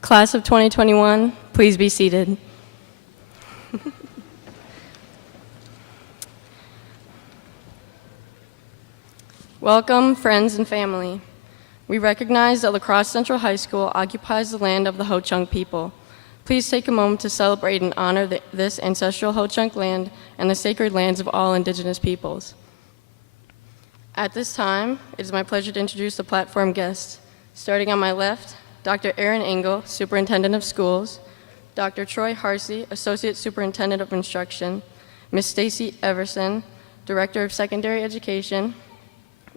Class of 2021, please be seated. Welcome, friends and family. We recognize that La Crosse Central High School occupies the land of the Ho-Chunk people. Please take a moment to celebrate and honor this ancestral Ho-Chunk land and the sacred lands of all Indigenous peoples. At this time, it is my pleasure to introduce the platform guests. Starting on my left, Dr. Aaron Engel, Superintendent of Schools, Dr. Troy Harsey, Associate Superintendent of Instruction, Ms. Stacy Everson, Director of Secondary Education,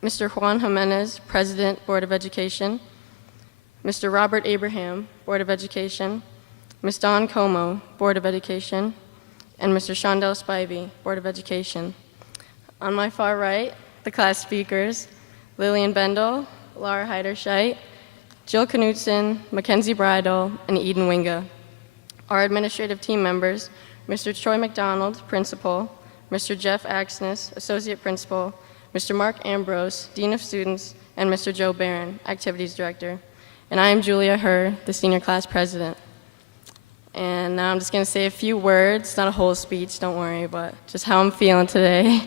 Mr. Juan Jimenez, President, Board of Education, Mr. Robert Abraham, Board of Education, Ms. Dawn Como, Board of Education, and Mr. Shondell Spivey, Board of Education. On my far right, the class speakers, Lillian Bendel, Laura Heiderscheit, Jill Knutson, Mackenzie Bridle, and Eden Winga. Our administrative team members, Mr. Troy McDonald, Principal, Mr. Jeff Axness, Associate Principal, Mr. Mark Ambrose, Dean of Students, and Mr. Joe Barron, Activities Director. And I am Julia Herr, the Senior Class President. And now I'm just going to say a few words, not a whole speech, don't worry, but just how I'm feeling today.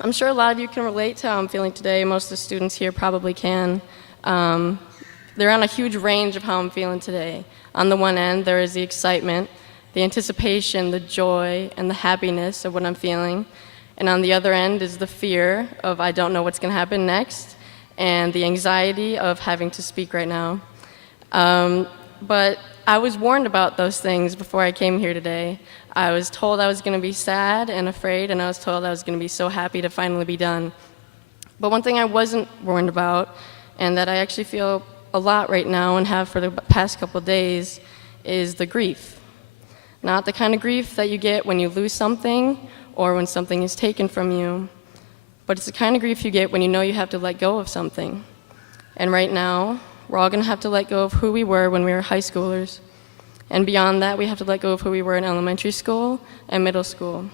I'm sure a lot of you can relate to how I'm feeling today. Most of the students here probably can. They're on a huge range of how I'm feeling today. On the one end, there is the excitement, the anticipation, the joy, and the happiness of what I'm feeling. And on the other end is the fear of I don't know what's going to happen next, and the anxiety of having to speak right now. But I was warned about those things before I came here today. I was told I was going to be sad and afraid, and I was told I was going to be so happy to finally be done. But one thing I wasn't warned about, and that I actually feel a lot right now and have for the past couple days, is the grief. Not the kind of grief that you get when you lose something or when something is taken from you, but it's the kind of grief you get when you know you have to let go of something. And right now, we're all going to have to let go of who we were when we were high schoolers. And beyond that, we have to let go of who we were in elementary school and middle school.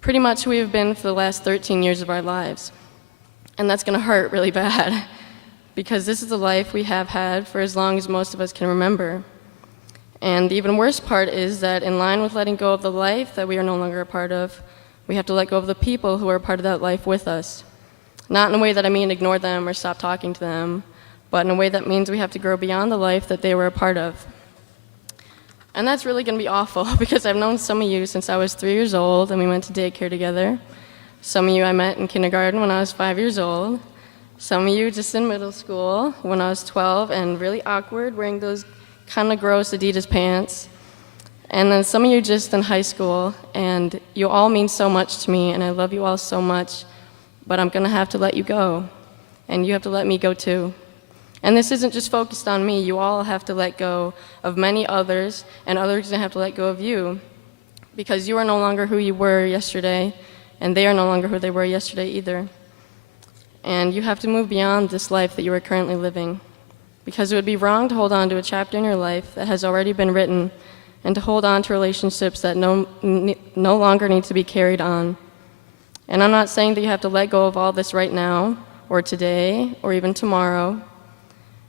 Pretty much who we have been for the last 13 years of our lives. And that's going to hurt really bad, because this is the life we have had for as long as most of us can remember. And the even worse part is that in line with letting go of the life that we are no longer a part of, we have to let go of the people who are a part of that life with us. Not in a way that I mean ignore them or stop talking to them, but in a way that means we have to grow beyond the life that they were a part of. And that's really going to be awful, because I've known some of you since I was 3 years old and we went to daycare together. Some of you I met in kindergarten when I was 5 years old. Some of you just in middle school when I was 12 and really awkward, wearing those kind of gross Adidas pants. And then some of you just in high school, and you all mean so much to me, and I love you all so much, but I'm going to have to let you go, and you have to let me go too. And this isn't just focused on me. You all have to let go of many others, and others are going to have to let go of you, because you are no longer who you were yesterday, and they are no longer who they were yesterday either. And you have to move beyond this life that you are currently living, because it would be wrong to hold on to a chapter in your life that has already been written, and to hold on to relationships that no longer need to be carried on. And I'm not saying that you have to let go of all this right now, or today, or even tomorrow,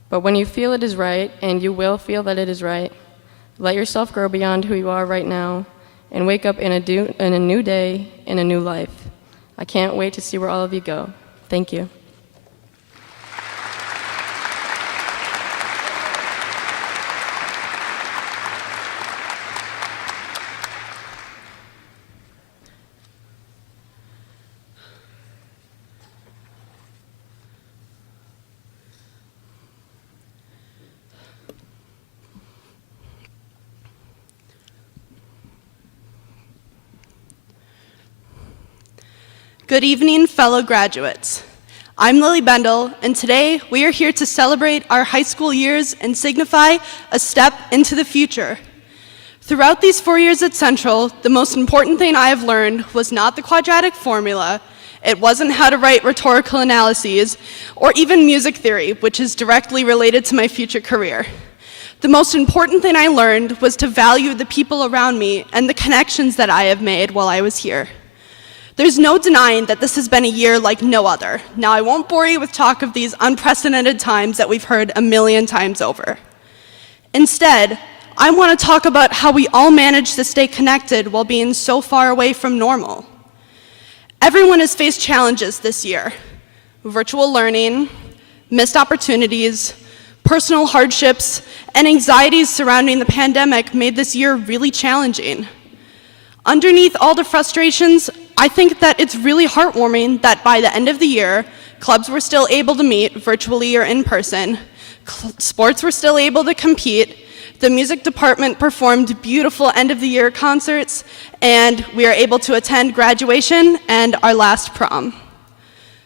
but when you feel it is right, and you will feel that it is right, let yourself grow beyond who you are right now, and wake up in a new day, in a new life. I can't wait to see where all of you go. Thank you. Good evening, fellow graduates. I'm Lily Bendel, and today we are here to celebrate our high school years and signify a step into the future. Throughout these 4 years at Central, the most important thing I have learned was not the quadratic formula, it wasn't how to write rhetorical analyses, or even music theory, which is directly related to my future career. The most important thing I learned was to value the people around me and the connections that I have made while I was here. There's no denying that this has been a year like no other. Now, I won't bore you with talk of these unprecedented times that we've heard a million times over. Instead, I want to talk about how we all manage to stay connected while being so far away from normal. Everyone has faced challenges this year: virtual learning, missed opportunities, personal hardships, and anxieties surrounding the pandemic made this year really challenging. Underneath all the frustrations, I think that it's really heartwarming that by the end of the year, clubs were still able to meet virtually or in person, sports were still able to compete, the music department performed beautiful end-of-the-year concerts, and we are able to attend graduation and our last prom.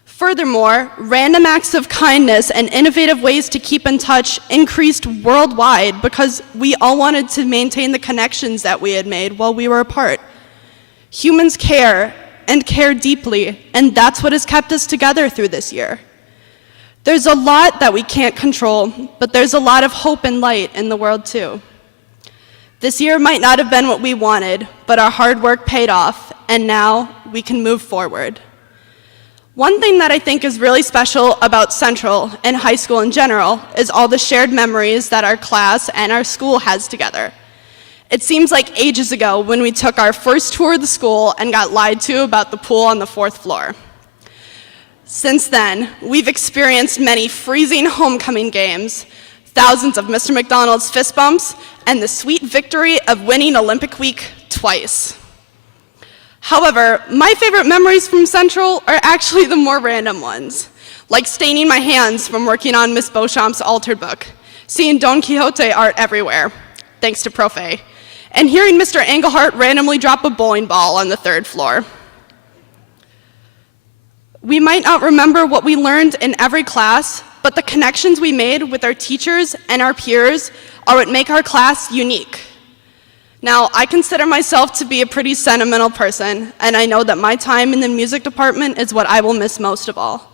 Furthermore, random acts of kindness and innovative ways to keep in touch increased worldwide because we all wanted to maintain the connections that we had made while we were apart. Humans care, and care deeply, and that's what has kept us together through this year. There's a lot that we can't control, but there's a lot of hope and light in the world too. This year might not have been what we wanted, but our hard work paid off, and now we can move forward. One thing that I think is really special about Central and high school in general is all the shared memories that our class and our school has together. It seems like ages ago when we took our first tour of the school and got lied to about the pool on the 4th floor. Since then, we've experienced many freezing homecoming games, thousands of Mr. McDonald's fist bumps, and the sweet victory of winning Olympic Week twice. However, my favorite memories from Central are actually the more random ones, like staining my hands from working on Miss Beauchamp's altered book, seeing Don Quixote art everywhere, thanks to Crosse, and hearing Mr. Engelhart randomly drop a bowling ball on the 3rd floor. We might not remember what we learned in every class, but the connections we made with our teachers and our peers are what make our class unique. Now, I consider myself to be a pretty sentimental person, and I know that my time in the music department is what I will miss most of all.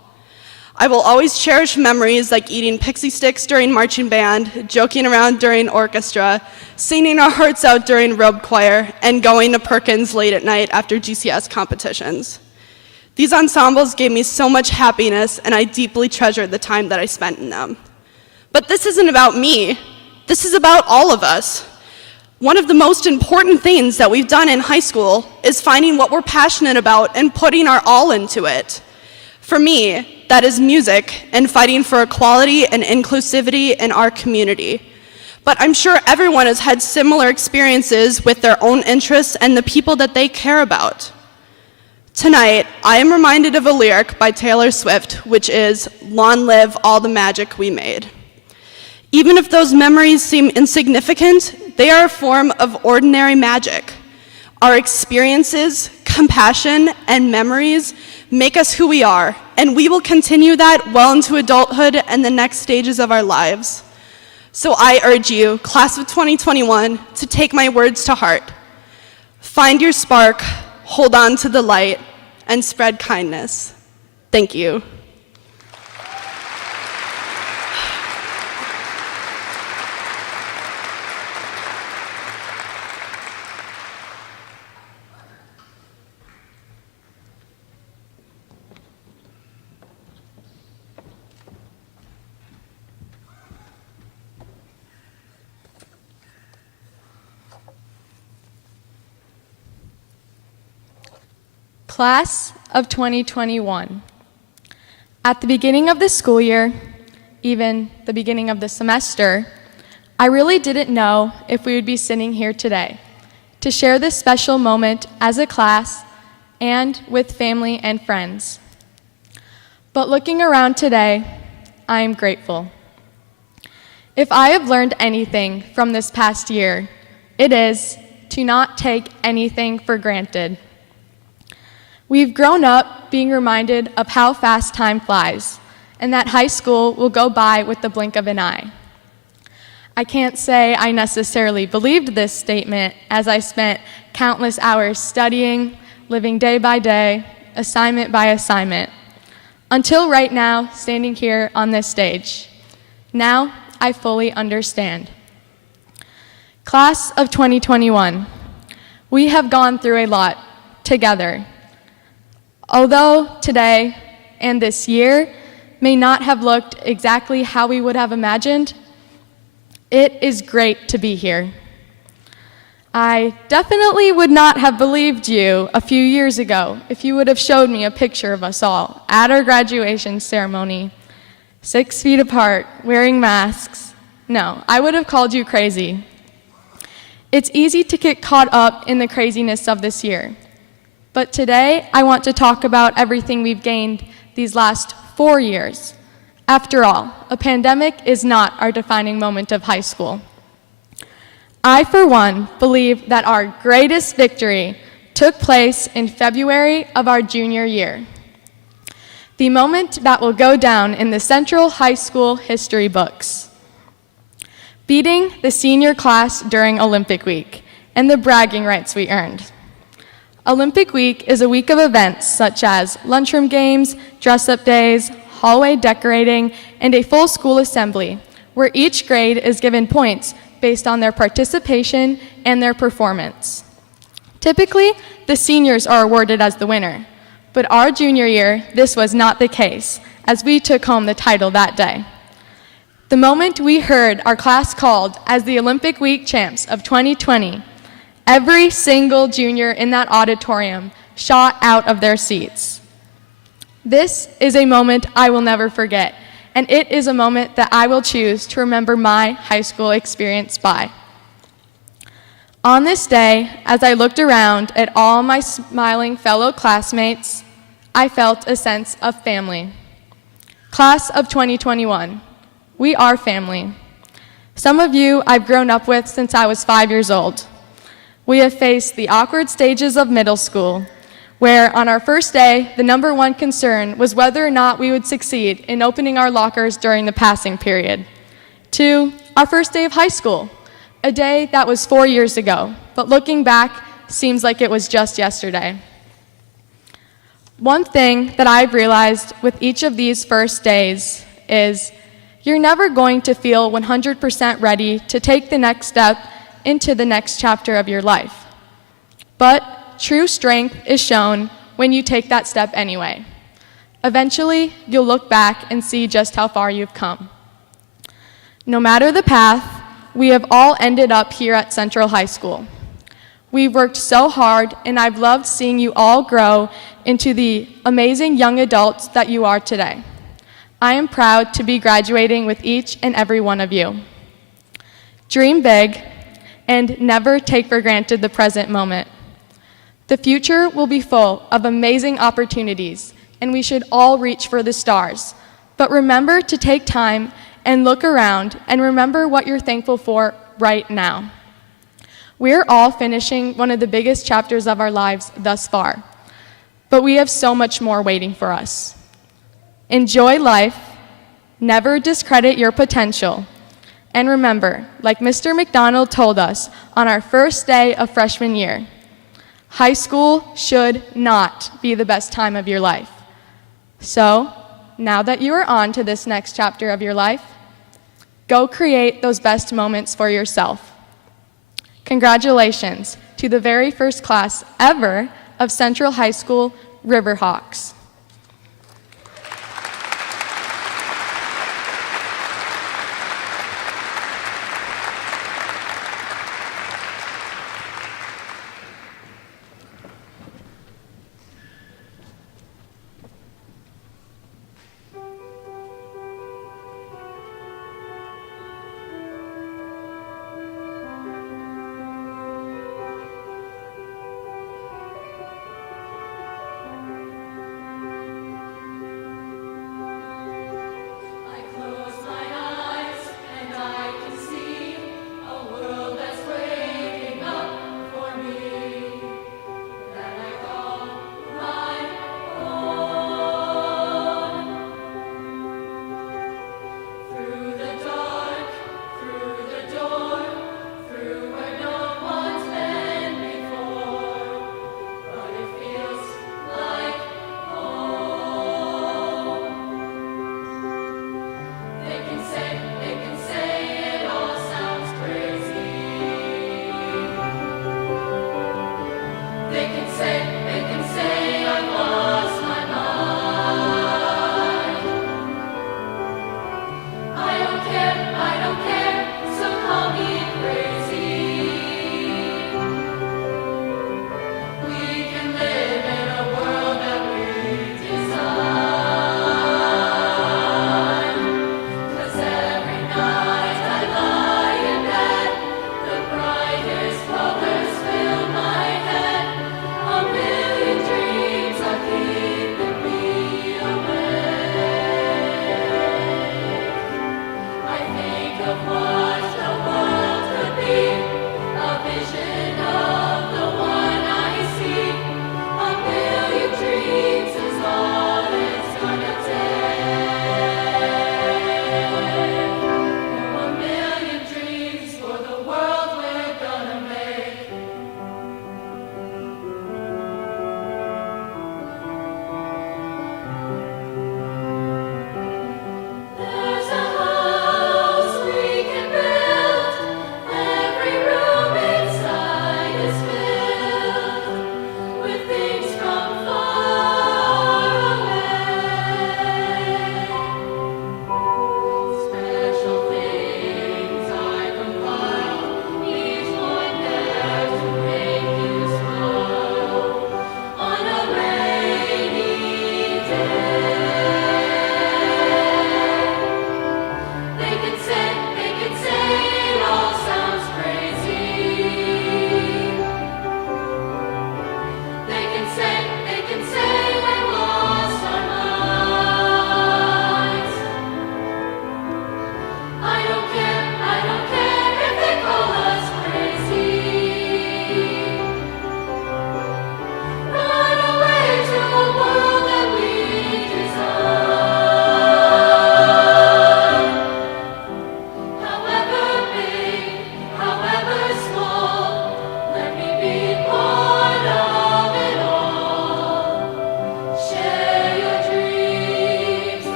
I will always cherish memories like eating pixie sticks during marching band, joking around during orchestra, singing our hearts out during robe choir, and going to Perkins late at night after GCS competitions. These ensembles gave me so much happiness, and I deeply treasure the time that I spent in them. But this isn't about me. This is about all of us. One of the most important things that we've done in high school is finding what we're passionate about and putting our all into it. For me, that is music and fighting for equality and inclusivity in our community. But I'm sure everyone has had similar experiences with their own interests and the people that they care about. Tonight, I am reminded of a lyric by Taylor Swift, which is, "Long live all the magic we made." Even if those memories seem insignificant, they are a form of ordinary magic. Our experiences, compassion, and memories make us who we are, and we will continue that well into adulthood and the next stages of our lives. So I urge you, class of 2021, to take my words to heart. Find your spark, hold on to the light, and spread kindness. Thank you. Class of 2021. At the beginning of the school year, even the beginning of the semester, I really didn't know if we would be sitting here today to share this special moment as a class and with family and friends. But looking around today, I am grateful. If I have learned anything from this past year, it is to not take anything for granted. We've grown up being reminded of how fast time flies, and that high school will go by with the blink of an eye. I can't say I necessarily believed this statement, as I spent countless hours studying, living day by day, assignment by assignment, until right now, standing here on this stage. Now, I fully understand. Class of 2021, we have gone through a lot together. Although today and this year may not have looked exactly how we would have imagined, it is great to be here. I definitely would not have believed you a few years ago if you would have showed me a picture of us all at our graduation ceremony, 6 feet apart, wearing masks. No, I would have called you crazy. It's easy to get caught up in the craziness of this year. But today, I want to talk about everything we've gained these last 4 years. After all, a pandemic is not our defining moment of high school. I, for one, believe that our greatest victory took place in February of our junior year. The moment that will go down in the Central High School history books. Beating the senior class during Olympic Week and the bragging rights we earned. Olympic Week is a week of events such as lunchroom games, dress-up days, hallway decorating, and a full school assembly, where each grade is given points based on their participation and their performance. Typically, the seniors are awarded as the winner, but our junior year, this was not the case, as we took home the title that day. The moment we heard our class called as the Olympic Week champs of 2020, every single junior in that auditorium shot out of their seats. This is a moment I will never forget, and it is a moment that I will choose to remember my high school experience by. On this day, as I looked around at all my smiling fellow classmates, I felt a sense of family. Class of 2021, we are family. Some of you I've grown up with since I was 5 years old. We have faced the awkward stages of middle school, where on our first day, the number one concern was whether or not we would succeed in opening our lockers during the passing period, to our first day of high school, a day that was 4 years ago, but looking back, seems like it was just yesterday. One thing that I've realized with each of these first days is you're never going to feel 100% ready to take the next step into the next chapter of your life. But true strength is shown when you take that step anyway. Eventually, you'll look back and see just how far you've come. No matter the path, we have all ended up here at Central High School. We've worked so hard, and I've loved seeing you all grow into the amazing young adults that you are today. I am proud to be graduating with each and every one of you. Dream big, and never take for granted the present moment. The future will be full of amazing opportunities, and we should all reach for the stars. But remember to take time and look around and remember what you're thankful for right now. We're all finishing one of the biggest chapters of our lives thus far, but we have so much more waiting for us. Enjoy life, never discredit your potential, and remember, like Mr. McDonald told us on our first day of freshman year, high school should not be the best time of your life. So, now that you are on to this next chapter of your life, go create those best moments for yourself. Congratulations to the very first class ever of Central High School Riverhawks.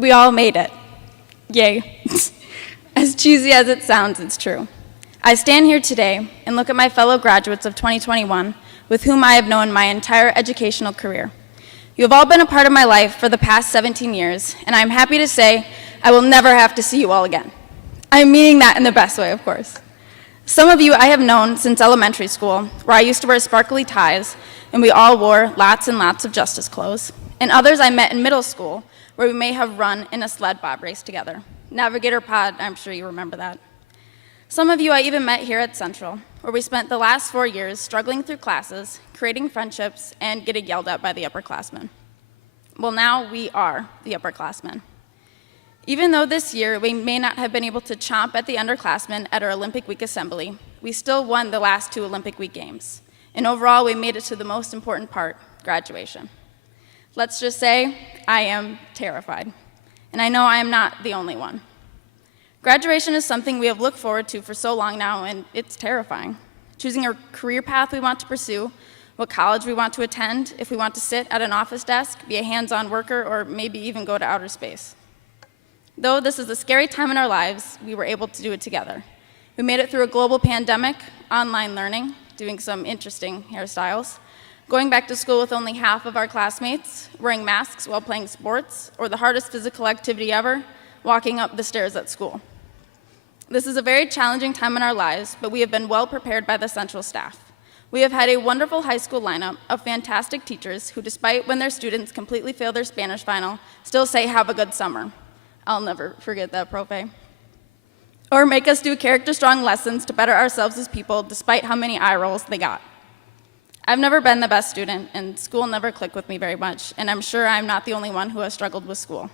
We all made it. Yay. As cheesy as it sounds, it's true. I stand here today and look at my fellow graduates of 2021 with whom I have known my entire educational career. You have all been a part of my life for the past 17 years, and I'm happy to say I will never have to see you all again. I'm meaning that in the best way, of course. Some of you I have known since elementary school, where I used to wear sparkly ties, and we all wore lots and lots of justice clothes. And others I met in middle school, where we may have run in a sled bob race together. Navigator Pod, I'm sure you remember that. Some of you I even met here at Central, where we spent the last 4 years struggling through classes, creating friendships, and getting yelled at by the upperclassmen. Well, now we are the upperclassmen. Even though this year we may not have been able to chomp at the underclassmen at our Olympic Week assembly, we still won the last 2 Olympic Week games. And overall, we made it to the most important part, graduation. Let's just say I am terrified. And I know I am not the only one. Graduation is something we have looked forward to for so long now, and it's terrifying. Choosing a career path we want to pursue, what college we want to attend, if we want to sit at an office desk, be a hands-on worker, or maybe even go to outer space. Though this is a scary time in our lives, we were able to do it together. We made it through a global pandemic, online learning, doing some interesting hairstyles, going back to school with only half of our classmates, wearing masks while playing sports, or the hardest physical activity ever, walking up the stairs at school. This is a very challenging time in our lives, but we have been well prepared by the Central staff. We have had a wonderful high school lineup of fantastic teachers who, despite when their students completely fail their Spanish final, still say, "Have a good summer." I'll never forget that, Profe. Or make us do character-strong lessons to better ourselves as people, despite how many eye rolls they got. I've never been the best student, and school never clicked with me very much, and I'm sure I'm not the only one who has struggled with school.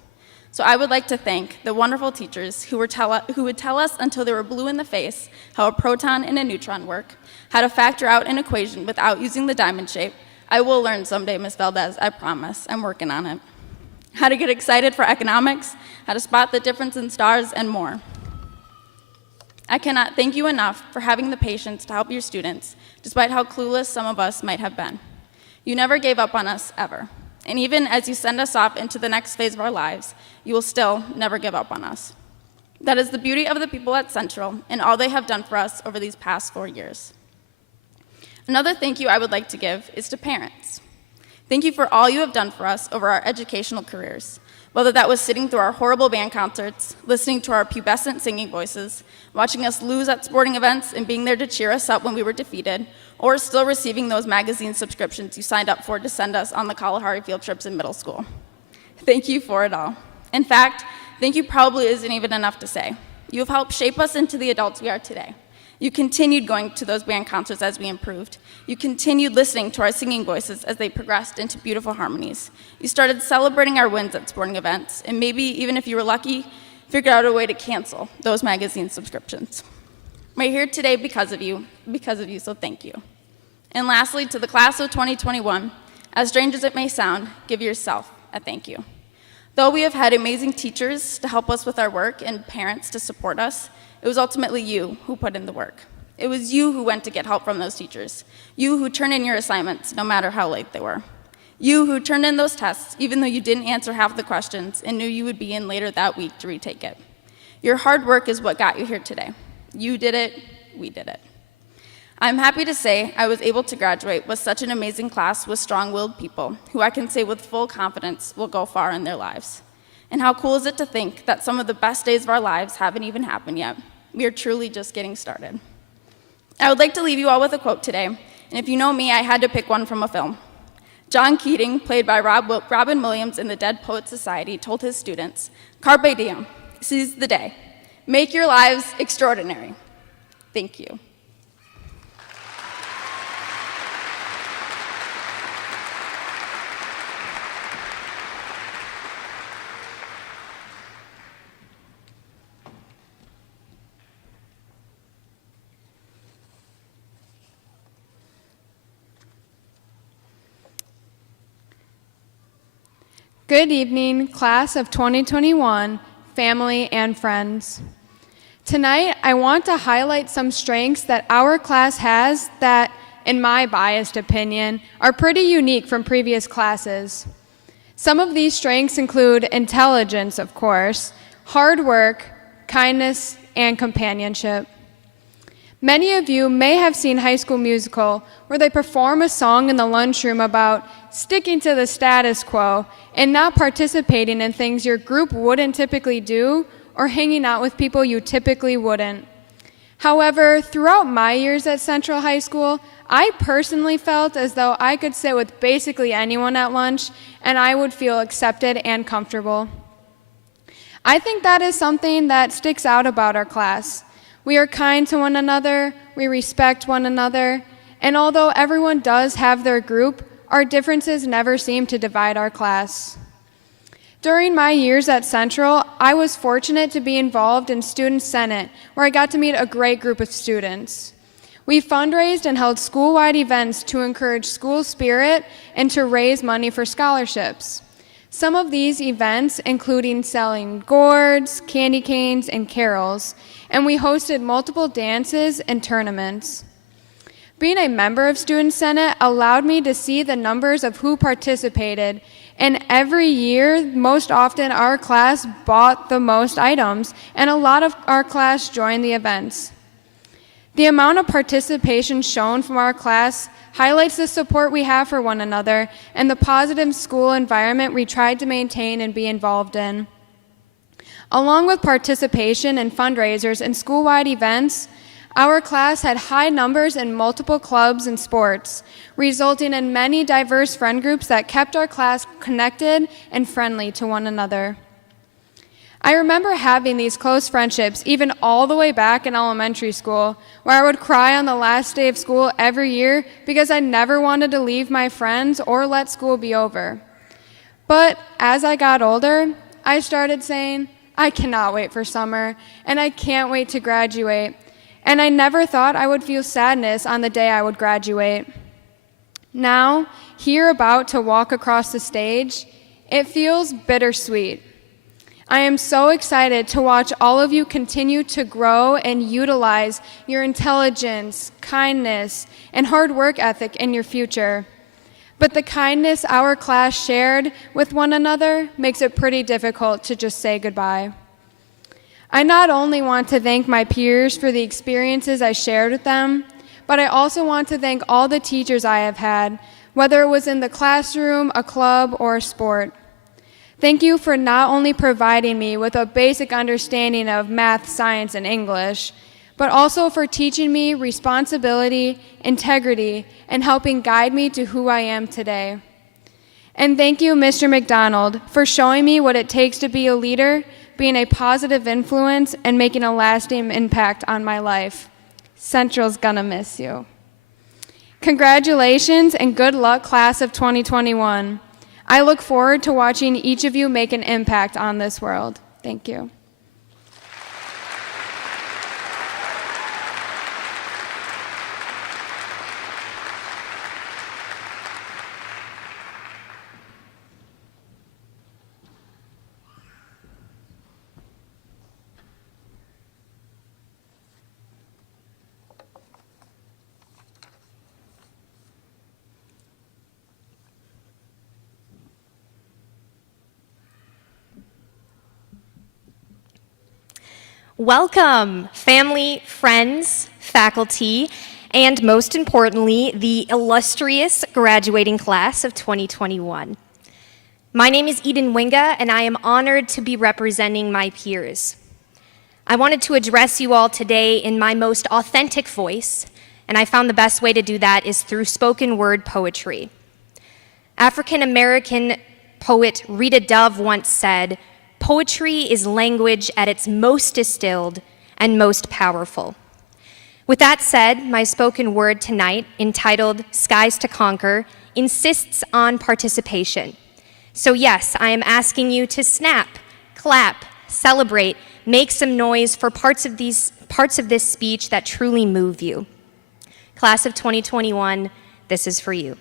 So I would like to thank the wonderful teachers who would tell us until they were blue in the face how a proton and a neutron work, how to factor out an equation without using the diamond shape. I will learn someday, Ms. Valdez, I promise. I'm working on it. How to get excited for economics, how to spot the difference in stars, and more. I cannot thank you enough for having the patience to help your students, despite how clueless some of us might have been. You never gave up on us, ever. And even as you send us off into the next phase of our lives, you will still never give up on us. That is the beauty of the people at Central and all they have done for us over these past 4 years. Another thank you I would like to give is to parents. Thank you for all you have done for us over our educational careers, whether that was sitting through our horrible band concerts, listening to our pubescent singing voices, watching us lose at sporting events and being there to cheer us up when we were defeated, or still receiving those magazine subscriptions you signed up for to send us on the Kalahari field trips in middle school. Thank you for it all. In fact, thank you probably isn't even enough to say. You have helped shape us into the adults we are today. You continued going to those band concerts as we improved. You continued listening to our singing voices as they progressed into beautiful harmonies. You started celebrating our wins at sporting events, and maybe, even if you were lucky, figured out a way to cancel those magazine subscriptions. We're here today because of you, so thank you. And lastly, to the class of 2021, as strange as it may sound, give yourself a thank you. Though we have had amazing teachers to help us with our work and parents to support us, it was ultimately you who put in the work. It was you who went to get help from those teachers. You who turned in your assignments, no matter how late they were. You who turned in those tests, even though you didn't answer half the questions and knew you would be in later that week to retake it. Your hard work is what got you here today. You did it, we did it. I'm happy to say I was able to graduate with such an amazing class with strong-willed people who I can say with full confidence will go far in their lives. And how cool is it to think that some of the best days of our lives haven't even happened yet. We are truly just getting started. I would like to leave you all with a quote today, and if you know me, I had to pick one from a film. John Keating, played by Robin Williams in the Dead Poets Society, told his students, "Carpe diem, seize the day. Make your lives extraordinary." Thank you. Good evening, class of 2021, family and friends. Tonight, I want to highlight some strengths that our class has that, in my biased opinion, are pretty unique from previous classes. Some of these strengths include intelligence, of course, hard work, kindness, and companionship. Many of you may have seen High School Musical, where they perform a song in the lunchroom about sticking to the status quo and not participating in things your group wouldn't typically do or hanging out with people you typically wouldn't. However, throughout my years at Central High School, I personally felt as though I could sit with basically anyone at lunch and I would feel accepted and comfortable. I think that is something that sticks out about our class. We are kind to one another, we respect one another, and although everyone does have their group, our differences never seem to divide our class. During my years at Central, I was fortunate to be involved in Student Senate, where I got to meet a great group of students. We fundraised and held school-wide events to encourage school spirit and to raise money for scholarships. Some of these events including selling gourds, candy canes, and carols, and we hosted multiple dances and tournaments. Being a member of Student Senate allowed me to see the numbers of who participated, and every year, most often, our class bought the most items, and a lot of our class joined the events. The amount of participation shown from our class highlights the support we have for one another and the positive school environment we tried to maintain and be involved in. Along with participation in fundraisers and school-wide events, our class had high numbers in multiple clubs and sports, resulting in many diverse friend groups that kept our class connected and friendly to one another. I remember having these close friendships even all the way back in elementary school, where I would cry on the last day of school every year because I never wanted to leave my friends or let school be over. But as I got older, I started saying, I cannot wait for summer, and I can't wait to graduate. And I never thought I would feel sadness on the day I would graduate. Now, here about to walk across the stage, it feels bittersweet. I am so excited to watch all of you continue to grow and utilize your intelligence, kindness, and hard work ethic in your future. But the kindness our class shared with one another makes it pretty difficult to just say goodbye. I not only want to thank my peers for the experiences I shared with them, but I also want to thank all the teachers I have had, whether it was in the classroom, a club, or a sport. Thank you for not only providing me with a basic understanding of math, science, and English, but also for teaching me responsibility, integrity, and helping guide me to who I am today. And thank you, Mr. McDonald, for showing me what it takes to be a leader, being a positive influence, and making a lasting impact on my life. Central's gonna miss you. Congratulations and good luck, class of 2021. I look forward to watching each of you make an impact on this world. Thank you. Welcome, family, friends, faculty, and most importantly, the illustrious graduating class of 2021. My name is Eden Winga, and I am honored to be representing my peers. I wanted to address you all today in my most authentic voice, and I found the best way to do that is through spoken word poetry. African-American poet Rita Dove once said, "Poetry is language at its most distilled and most powerful." With that said, my spoken word tonight, entitled Skies to Conquer, insists on participation. So yes, I am asking you to snap, clap, celebrate, make some noise for parts of this speech that truly move you. Class of 2021, this is for you.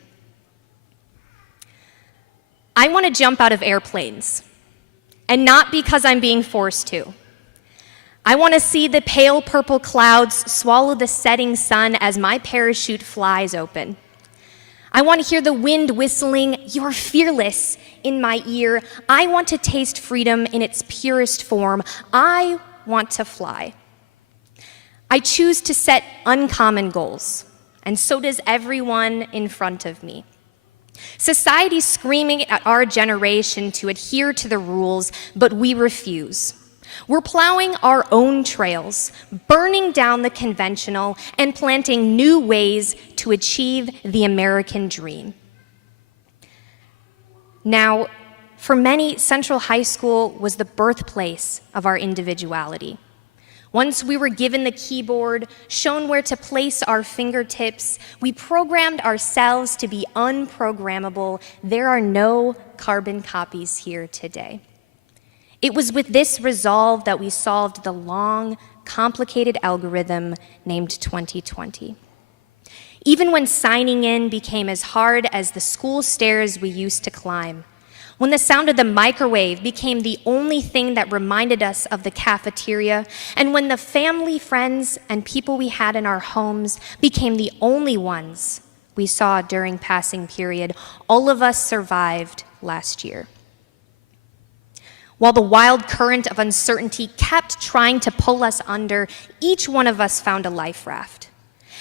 I want to jump out of airplanes. And not because I'm being forced to. I want to see the pale purple clouds swallow the setting sun as my parachute flies open. I want to hear the wind whistling, "You're fearless," in my ear. I want to taste freedom in its purest form. I want to fly. I choose to set uncommon goals, and so does everyone in front of me. Society's screaming at our generation to adhere to the rules, but we refuse. We're plowing our own trails, burning down the conventional, and planting new ways to achieve the American dream. Now, for many, Central High School was the birthplace of our individuality. Once we were given the keyboard, shown where to place our fingertips, we programmed ourselves to be unprogrammable. There are no carbon copies here today. It was with this resolve that we solved the long, complicated algorithm named 2020. Even when signing in became as hard as the school stairs we used to climb, when the sound of the microwave became the only thing that reminded us of the cafeteria, and when the family, friends, and people we had in our homes became the only ones we saw during passing period, all of us survived last year. While the wild current of uncertainty kept trying to pull us under, each one of us found a life raft.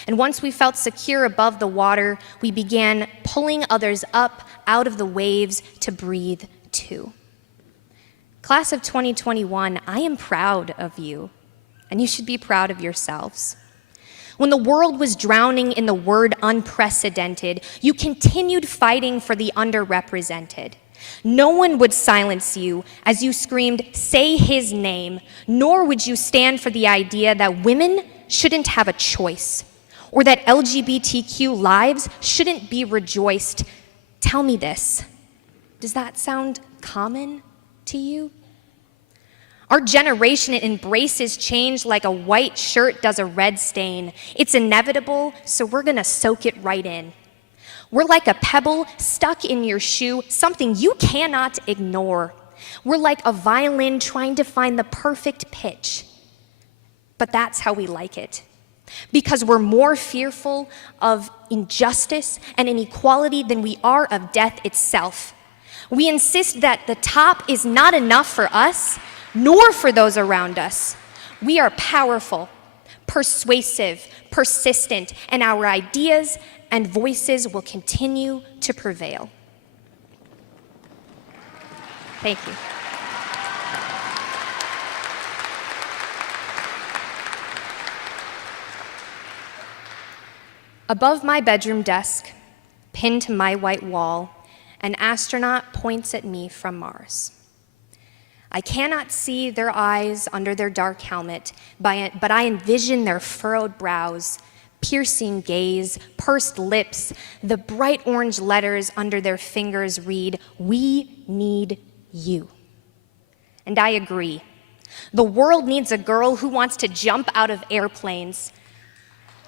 And once we felt secure above the water, we began pulling others up out of the waves to breathe too. Class of 2021, I am proud of you, and you should be proud of yourselves. When the world was drowning in the word unprecedented, you continued fighting for the underrepresented. No one would silence you as you screamed, "Say his name," nor would you stand for the idea that women shouldn't have a choice, or that LGBTQ lives shouldn't be rejoiced. Tell me this, does that sound common to you? Our generation embraces change like a white shirt does a red stain. It's inevitable, so we're gonna soak it right in. We're like a pebble stuck in your shoe, something you cannot ignore. We're like a violin trying to find the perfect pitch. But that's how we like it. Because we're more fearful of injustice and inequality than we are of death itself. We insist that the top is not enough for us, nor for those around us. We are powerful, persuasive, persistent, and our ideas and voices will continue to prevail. Thank you. Above my bedroom desk, pinned to my white wall, an astronaut points at me from Mars. I cannot see their eyes under their dark helmet, but I envision their furrowed brows, piercing gaze, pursed lips. The bright orange letters under their fingers read, "We need you." And I agree. The world needs a girl who wants to jump out of airplanes.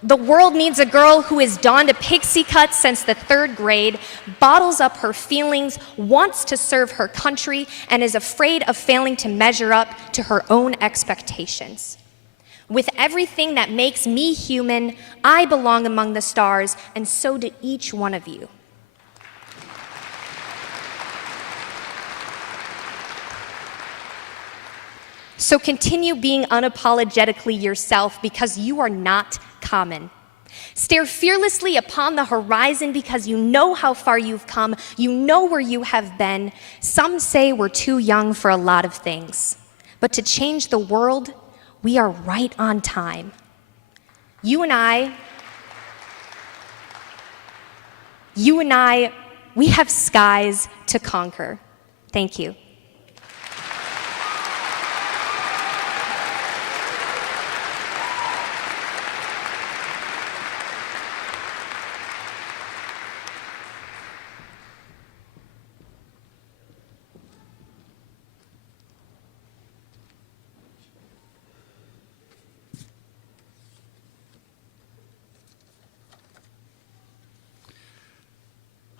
The world needs a girl who has donned a pixie cut since the 3rd grade, bottles up her feelings, wants to serve her country, and is afraid of failing to measure up to her own expectations. With everything that makes me human, I belong among the stars, and so do each one of you. So continue being unapologetically yourself, because you are not common. Stare fearlessly upon the horizon because you know how far you've come, you know where you have been. Some say we're too young for a lot of things, but to change the world, we are right on time. You and I, we have skies to conquer. Thank you.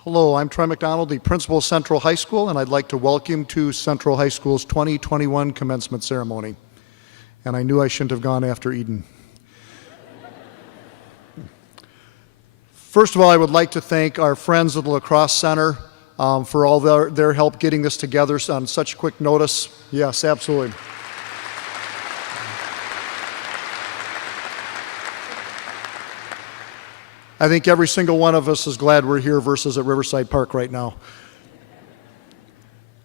Hello, I'm Troy McDonald, the principal of Central High School, and I'd like to welcome you to Central High School's 2021 commencement ceremony. And I knew I shouldn't have gone after Eden. First of all, I would like to thank our friends at the La Crosse Center for all their help getting this together on such quick notice. Yes, absolutely. I think every single one of us is glad we're here versus at Riverside Park right now.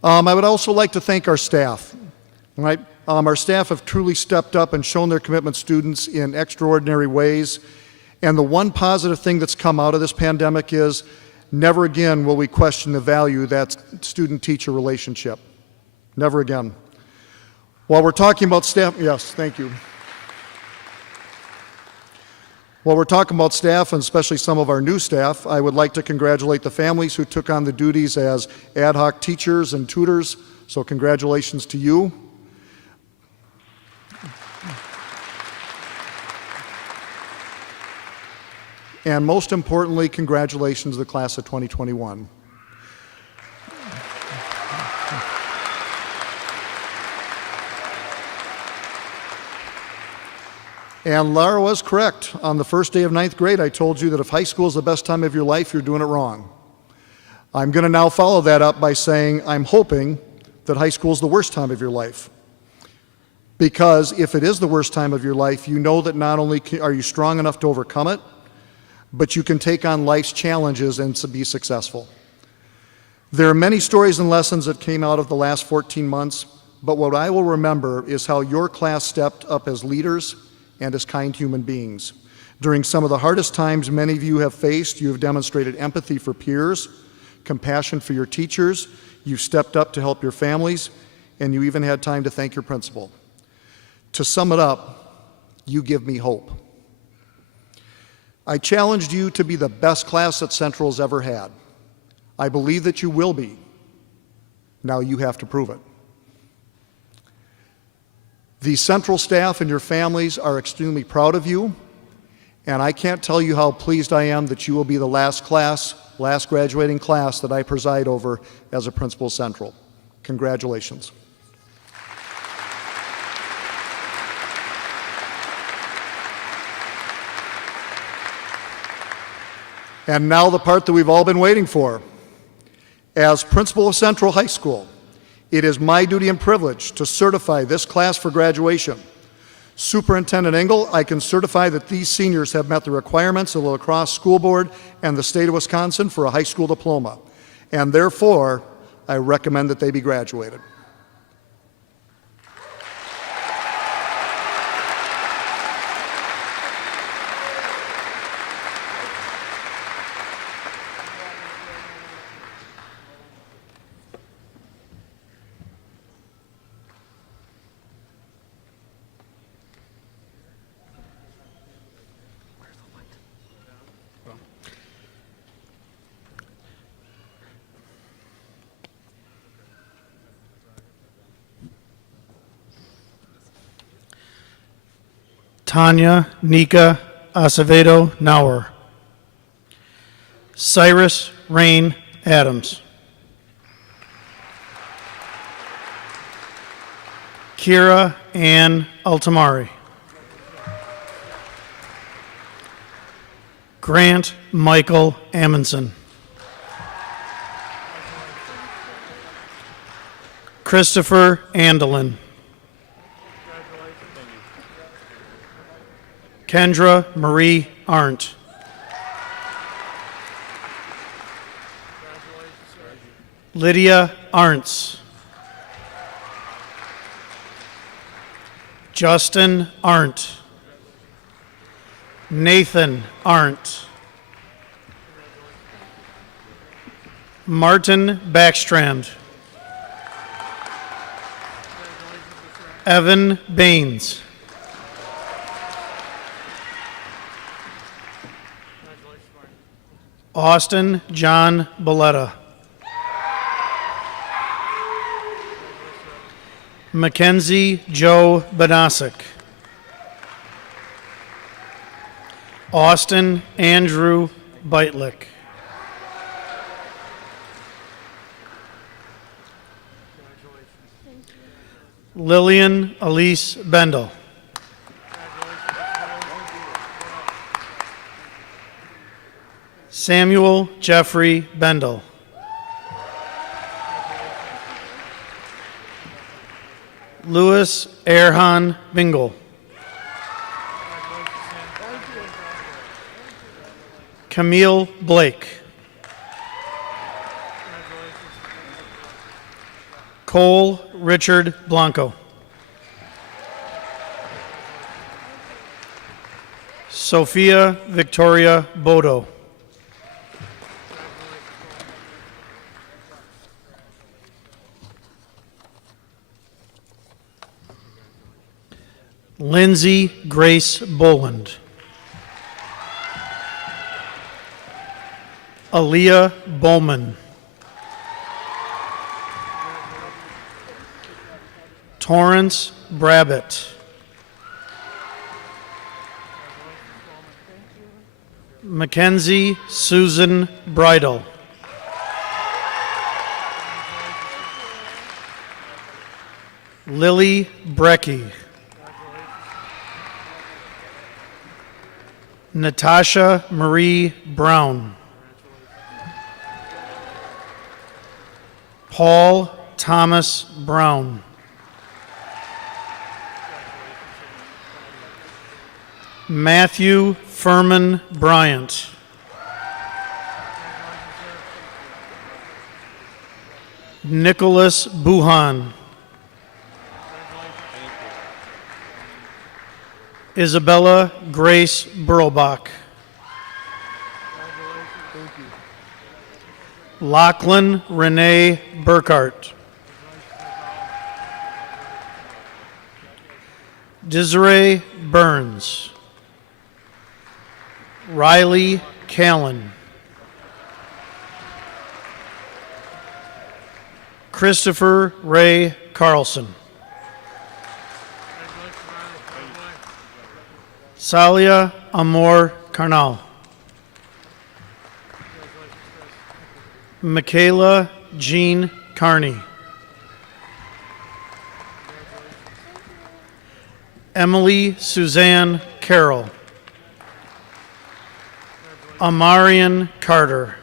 I would also like to thank our staff. Right? Our staff have truly stepped up and shown their commitment to students in extraordinary ways. And the one positive thing that's come out of this pandemic is never again will we question the value of that student-teacher relationship. Never again. While we're talking about staff, yes, thank you. While we're talking about staff, and especially some of our new staff, I would like to congratulate the families who took on the duties as ad hoc teachers and tutors. So congratulations to you. And most importantly, congratulations to the class of 2021. And Laura was correct. On the first day of ninth grade, I told you that if high school is the best time of your life, you're doing it wrong. I'm going to now follow that up by saying I'm hoping that high school is the worst time of your life. Because if it is the worst time of your life, you know that not only are you strong enough to overcome it, but you can take on life's challenges and to be successful. There are many stories and lessons that came out of the last 14 months, but what I will remember is how your class stepped up as leaders and as kind human beings. During some of the hardest times many of you have faced, you have demonstrated empathy for peers, compassion for your teachers, you've stepped up to help your families, and you even had time to thank your principal. To sum it up, you give me hope. I challenged you to be the best class that Central's ever had. I believe that you will be. Now you have to prove it. The Central staff and your families are extremely proud of you, and I can't tell you how pleased I am that you will be the last graduating class that I preside over as a principal of Central. Congratulations. And now the part that we've all been waiting for. As principal of Central High School, it is my duty and privilege to certify this class for graduation. Superintendent Engel, I can certify that these seniors have met the requirements of the La Crosse School Board and the state of Wisconsin for a high school diploma, and therefore, I recommend that they be graduated. Tanya Nika Acevedo Nauer. Cyrus Rain Adams. Kira Ann Altamari. Grant Michael Amundsen. Christopher Andelin. Kendra Marie Arndt. Lydia Arntz. Justin Arndt. Nathan Arndt. Martin Backstrand. Evan Baines. Austin John Belletta. Mackenzie Joe Banasic. Austin Andrew Beitlick. Lillian Elise Bendel. Samuel Jeffrey Bendel. Louis Erhan Bingle. Camille Blake. Cole Richard Blanco. Sophia Victoria Bodo. Lindsay Grace Boland. Aaliyah Bowman. Torrance Brabbit. Mackenzie Susan Bridle. Lily Brecky. Natasha Marie Brown. Paul Thomas Brown. Matthew Furman Bryant. Nicholas Buhan. Isabella Grace Burlbach. Lachlan Renee Burkhart. Desiree Burns. Riley Callan. Christopher Ray Carlson. Salia Amor Carnal. Michaela Jean Carney. Emily Suzanne Carroll. Amarian Carter.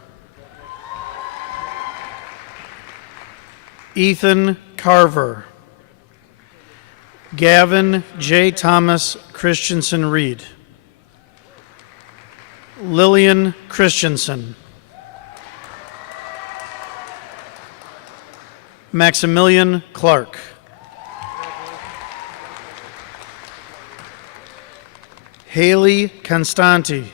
Ethan Carver. Gavin J. Thomas Christensen Reed. Lillian Christensen. Maximilian Clark. Haley Constanti.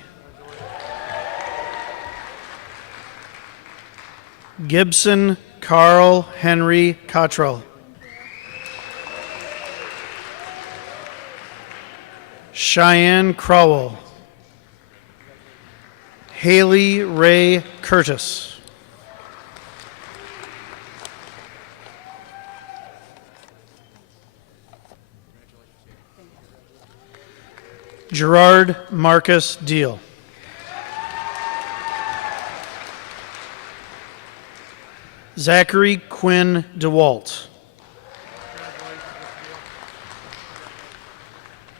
Gibson Carl Henry Cottrell. Cheyenne Crowell. Haley Ray Curtis. Gerard Marcus Deal. Zachary Quinn DeWalt.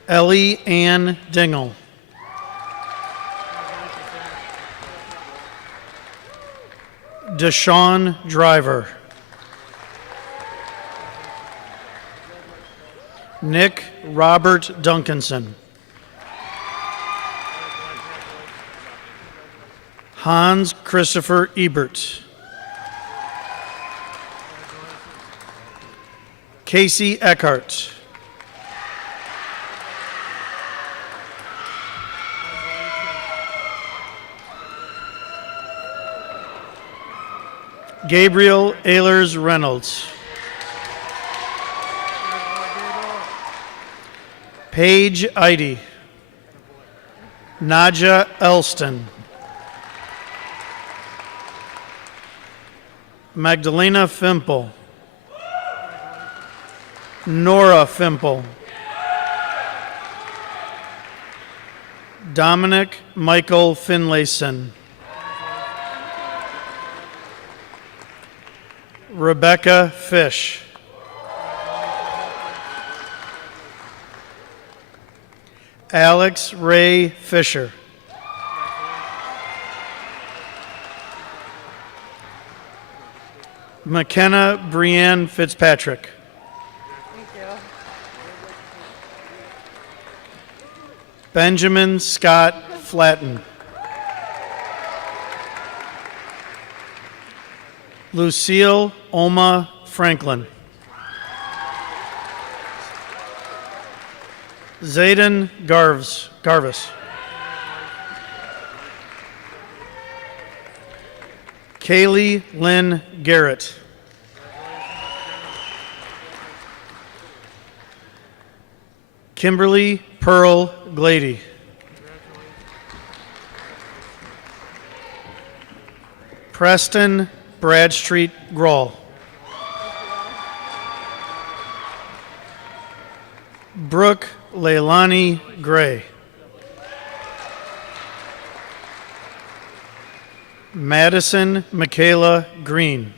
Ellie Ann Dingle. Deshaun Driver. Nick Robert Duncanson. Hans Christopher Ebert. Casey Eckhart. Gabriel Ehlers Reynolds. Paige Eide. Nadja Elston. Magdalena Fimple. Nora Fimple. Dominic Michael Finlayson. Rebecca Fish. Alex Ray Fisher. McKenna Brianne Fitzpatrick. Benjamin Scott Flatten. Lucille Oma Franklin. Zayden Garvis. Kaylee Lynn Garrett. Kimberly Pearl Glady. Preston Bradstreet Grawl. Brooke Leilani Gray. Madison Michaela Green.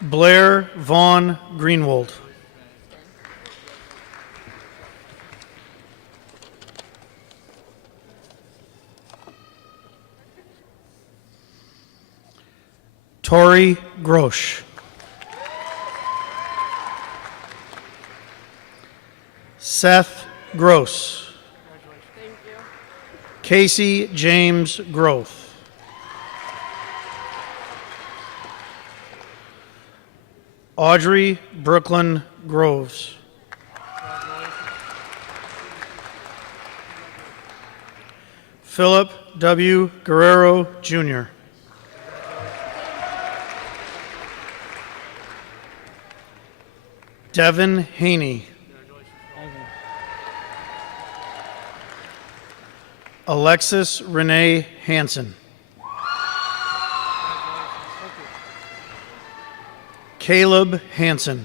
Blair Vaughn Greenwald. Tori Grosh. Seth Gross. Casey James Groth. Audrey Brooklyn Groves. Philip W. Guerrero, Jr. Devin Haney. Alexis Renee Hansen. Caleb Hansen.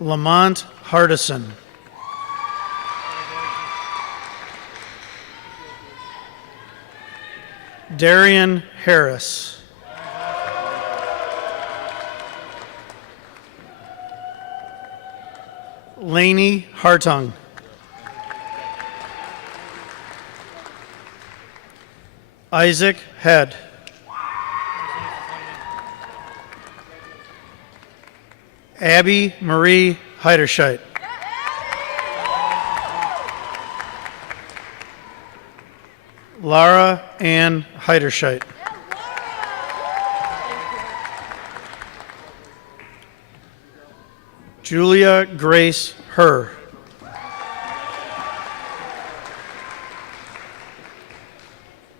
Lamont Hardison. Darian Harris. Lainey Hartung. Isaac Head. Abby Marie Heiderscheit. Lara Ann Heiderscheit. Julia Grace Herr.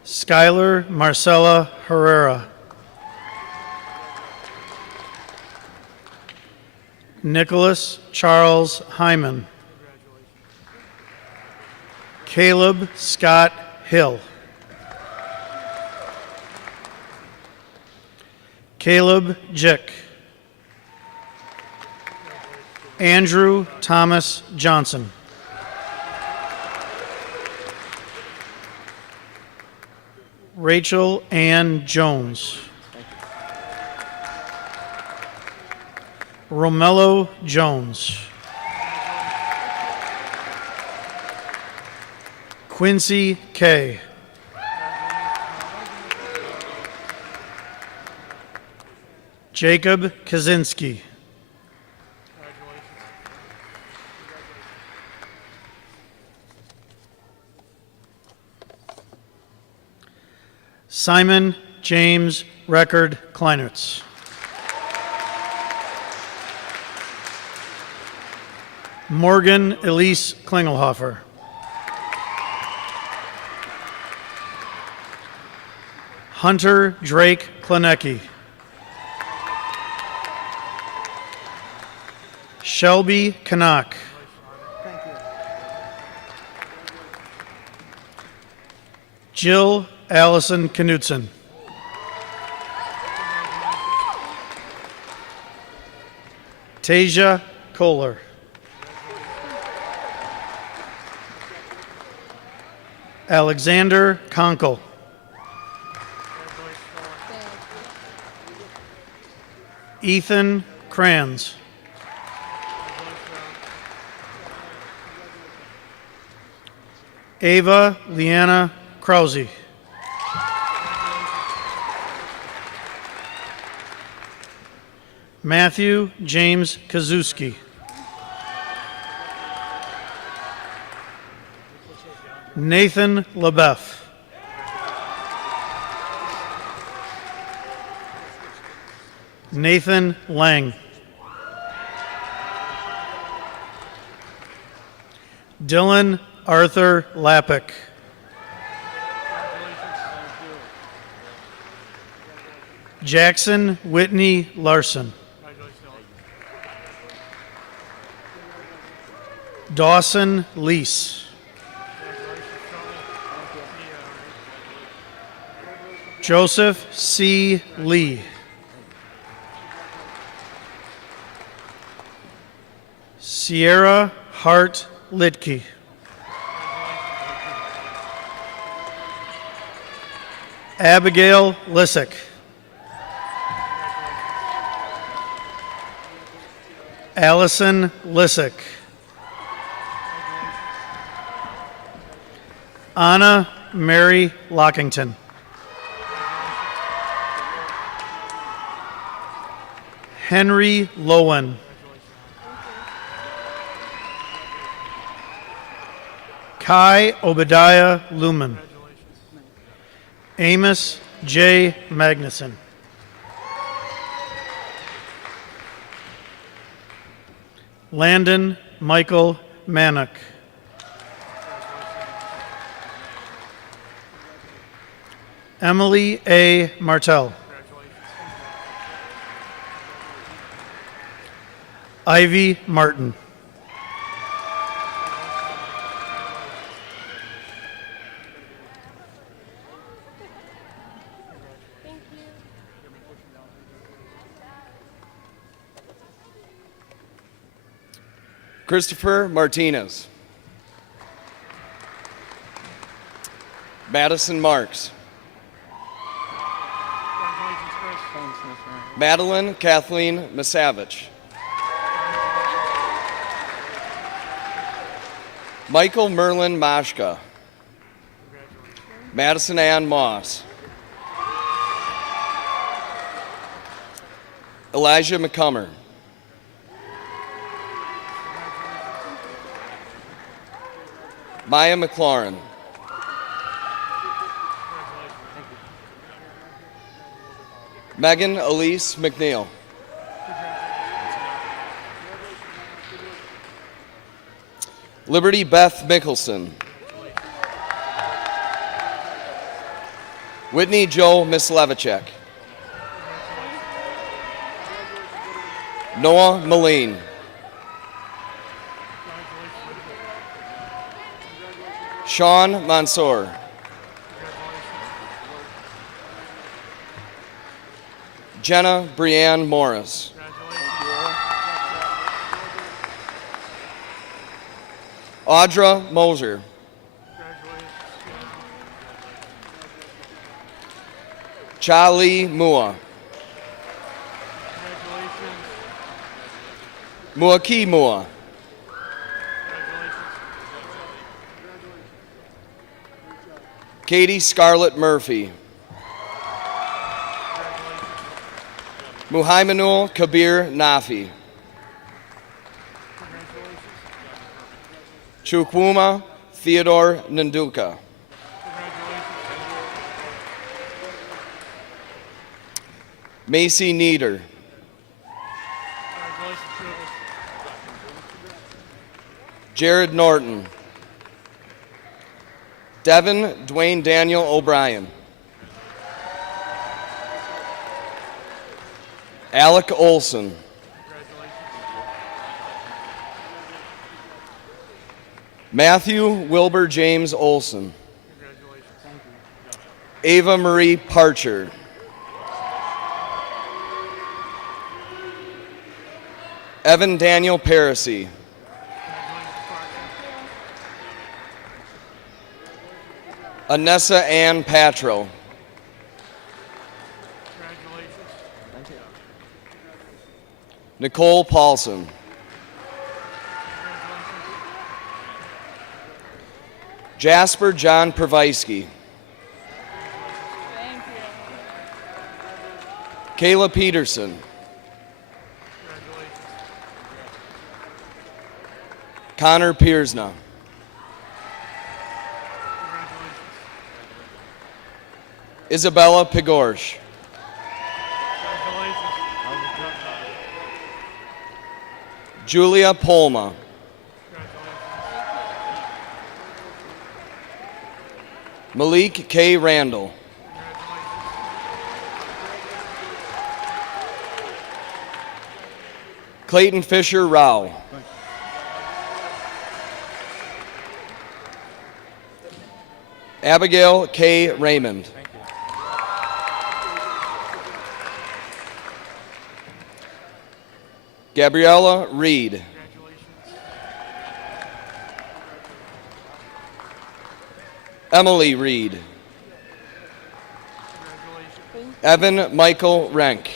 Skylar Marcella Herrera. Nicholas Charles Hyman. Caleb Scott Hill. Caleb Jick. Andrew Thomas Johnson. Rachel Ann Jones. Romello Jones. Quincy K. Jacob Kaczynski. Simon James Record Kleinertz. Morgan Elise Klingelhofer. Hunter Drake Klanecki. Shelby Kanak. Jill Allison Knudsen. Tasia Kohler. Alexander Konkel. Ethan Kranz. Ava Leanna Crosse. Matthew James Kazuski. Nathan LaBeouf. Nathan Lang. Dylan Arthur Lappick. Jackson Whitney Larson. Dawson Lease. Joseph C. Lee. Sierra Hart Litke. Abigail Lissick. Allison Lissick. Anna Mary Lockington. Henry Lowen. Kai Obadiah Lumen. Amos J. Magnuson. Landon Michael Manick. Emily A. Martell. Ivy Martin. Christopher Martinez. Madison Marks. Madeline Kathleen Misavich. Michael Merlin Mashka. Madison Ann Moss. Elijah McCummer. Maya McLaurin. Megan Elise McNeil. Liberty Beth Mickelson. Whitney Joe Mislevicek. Noah Moline. Sean Mansour. Jenna Brianne Morris. Audra Moser. Charlie Mua. Muaki Mua. Katie Scarlett Murphy. Muhaimanul Kabir Nafi. Chukwuma Theodore Nanduka. Macy Nieder. Jared Norton. Devin Dwayne Daniel O'Brien. Alec Olson. Matthew Wilbur James Olson. Ava Marie Parcher. Evan Daniel Parisi. Anessa Ann Patro. Nicole Paulson. Jasper John Pervisky. Kayla Peterson. Connor Piersna. Isabella Pigorsh. Julia Polma. Malik K. Randall. Clayton Fisher Rao. Abigail K. Raymond. Gabriella Reed. Emily Reed. Evan Michael Renk.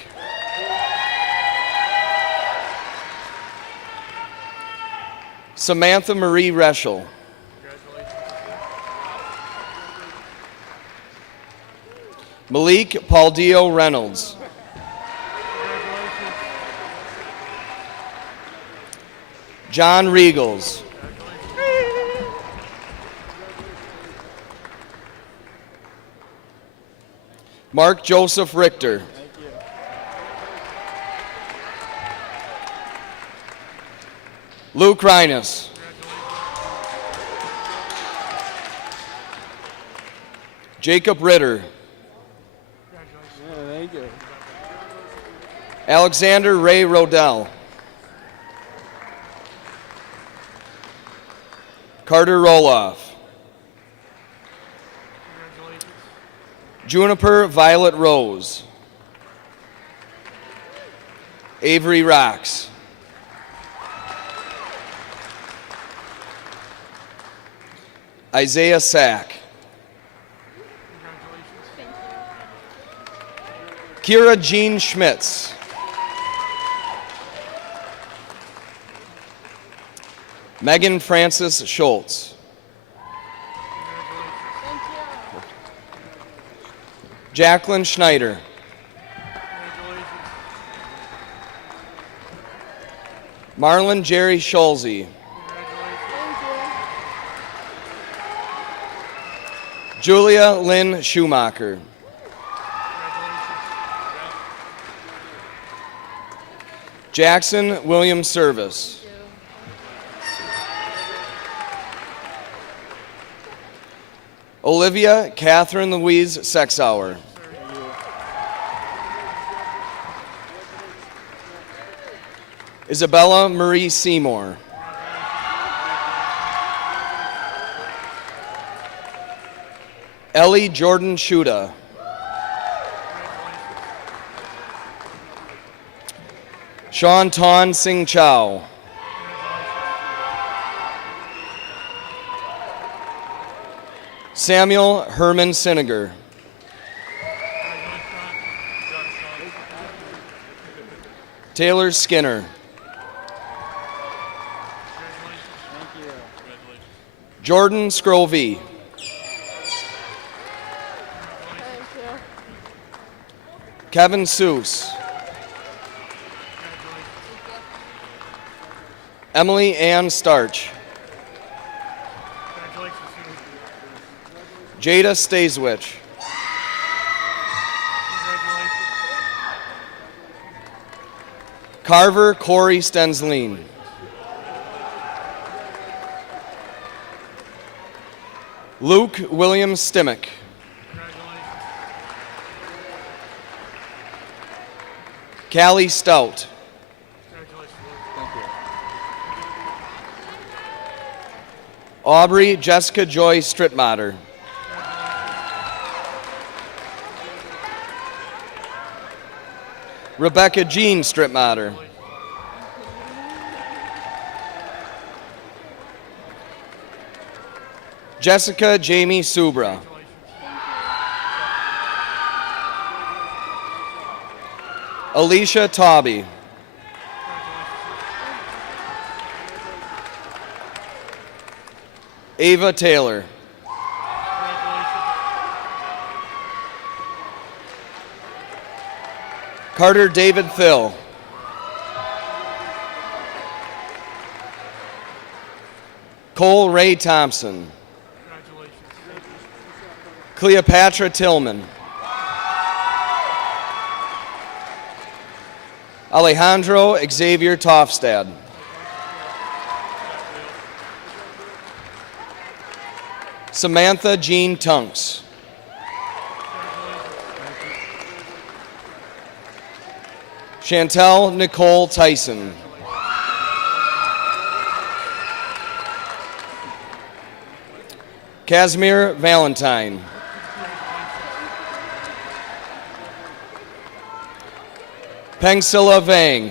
Samantha Marie Reschel. Malik Pauldio Reynolds. John Regals. Mark Joseph Richter. Luke Reines. Jacob Ritter. Alexander Ray Rodell. Carter Roloff. Juniper Violet Rose. Avery Rocks. Isaiah Sack. Kira Jean Schmitz. Megan Frances Schultz. Jacqueline Schneider. Marlon Jerry Schulze. Julia Lynn Schumacher. Jackson William Service. Olivia Catherine Louise Sexauer. Isabella Marie Seymour. Ellie Jordan Shuda. Sean Ton Singh Chow. Samuel Herman Siniger. Taylor Skinner. Jordan Scrovey. Kevin Seuss. Emily Ann Starch. Jada Stazewich. Carver Corey Stensleen. Luke William Stimmick. Callie Stout. Aubrey Jessica Joy Strittmatter. Rebecca Jean Strittmatter. Jessica Jamie Subra. Alicia Tauby. Ava Taylor. Carter David Thill. Cole Ray Thompson. Cleopatra Tillman. Alejandro Xavier Tofstad. Samantha Jean Tunks. Chantel Nicole Tyson. Casimir Valentine. Pengsilla Vang.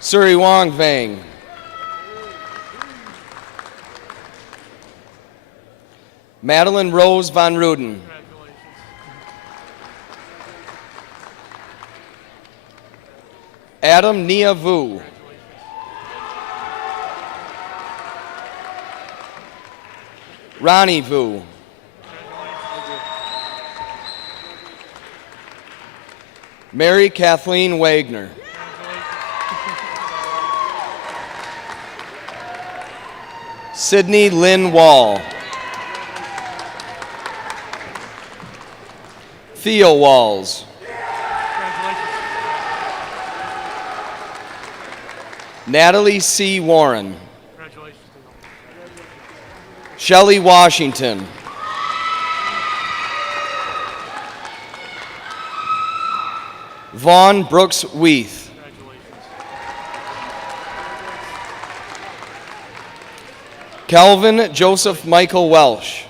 Suri Wong Vang. Madeline Rose Van Ruden. Adam Nia Vu. Ronnie Vu. Mary Kathleen Wagner. Sydney Lynn Wall. Theo Walls. Natalie C. Warren. Shelley Washington. Vaughn Brooks Weath. Calvin Joseph Michael Welsh.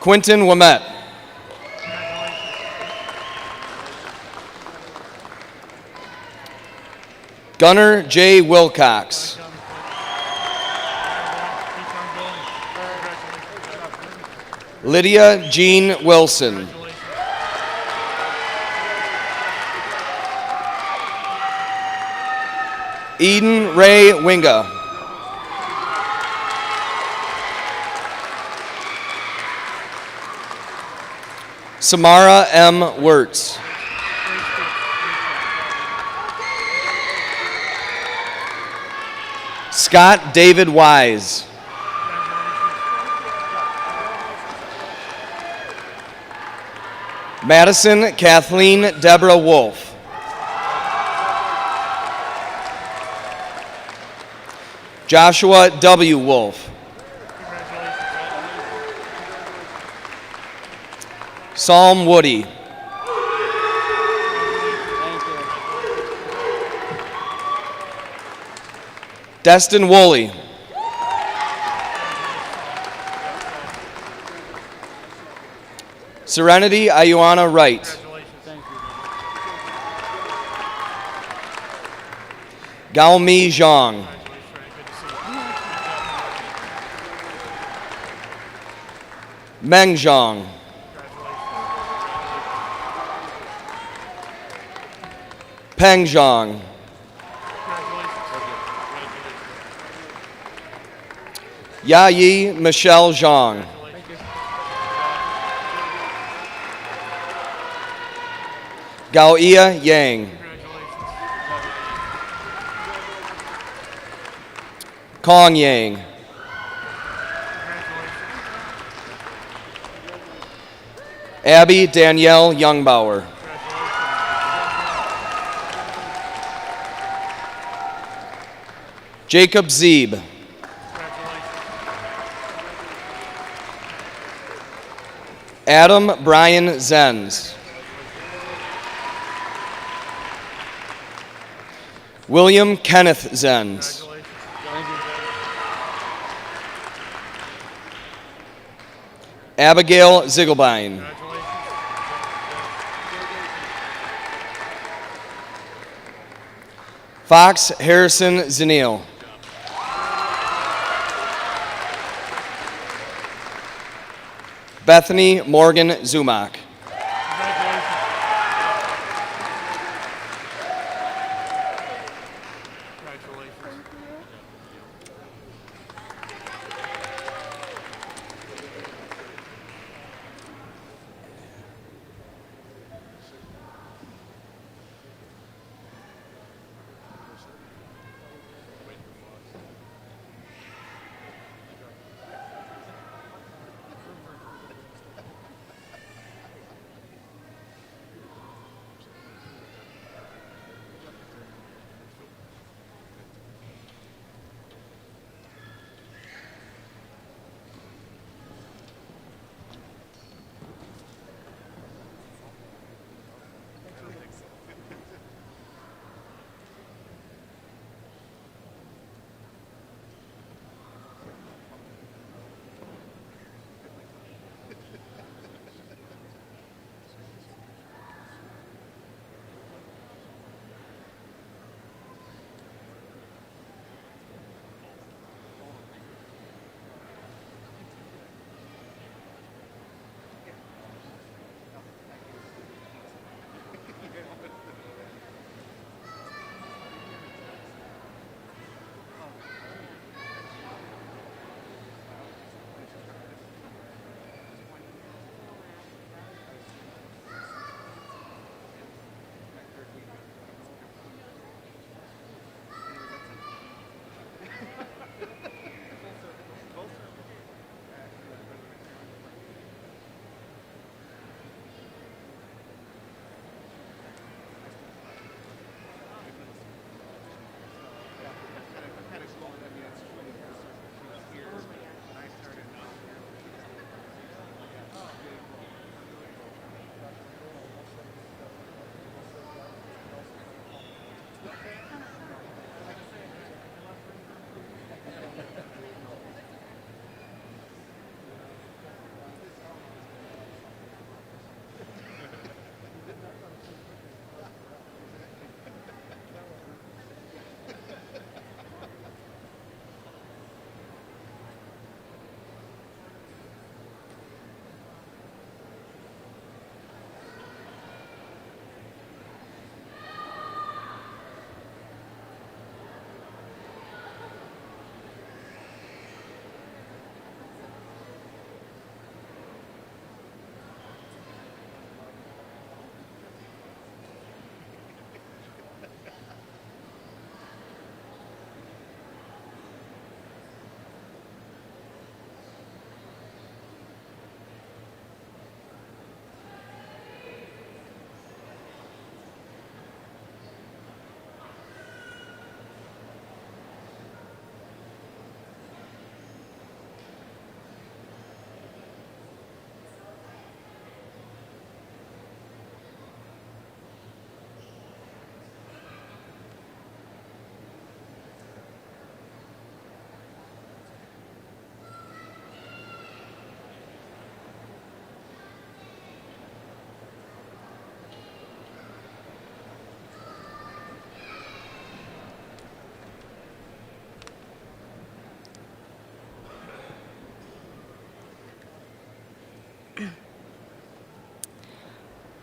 Quentin Wemette. Gunnar J. Wilcox. Lydia Jean Wilson. Eden Ray Winga. Samara M. Wirtz. Scott David Wise. Madison Kathleen Deborah Wolf. Joshua W. Wolf. Psalm Woody. Destin Woolley. Serenity Ayuana Wright. Gao Mi Zhang. Meng Zhang. Peng Zhang. Ya Yi Michelle Zhang. Gao Ia Yang. Kong Yang. Abby Danielle Youngbauer. Jacob Zeeb. Adam Brian Zenz. William Kenneth Zenz. Abigail Ziegelbein. Fox Harrison Zanil. Bethany Morgan Zumak.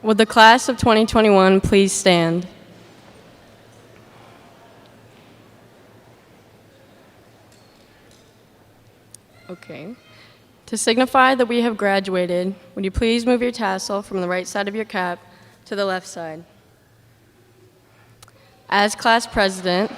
Would the class of 2021 please stand? Okay. To signify that we have graduated, would you please move your tassel from the right side of your cap to the left side? As class president,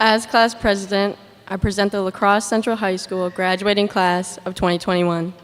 As class president, I present the La Crosse Central High School graduating class of 2021.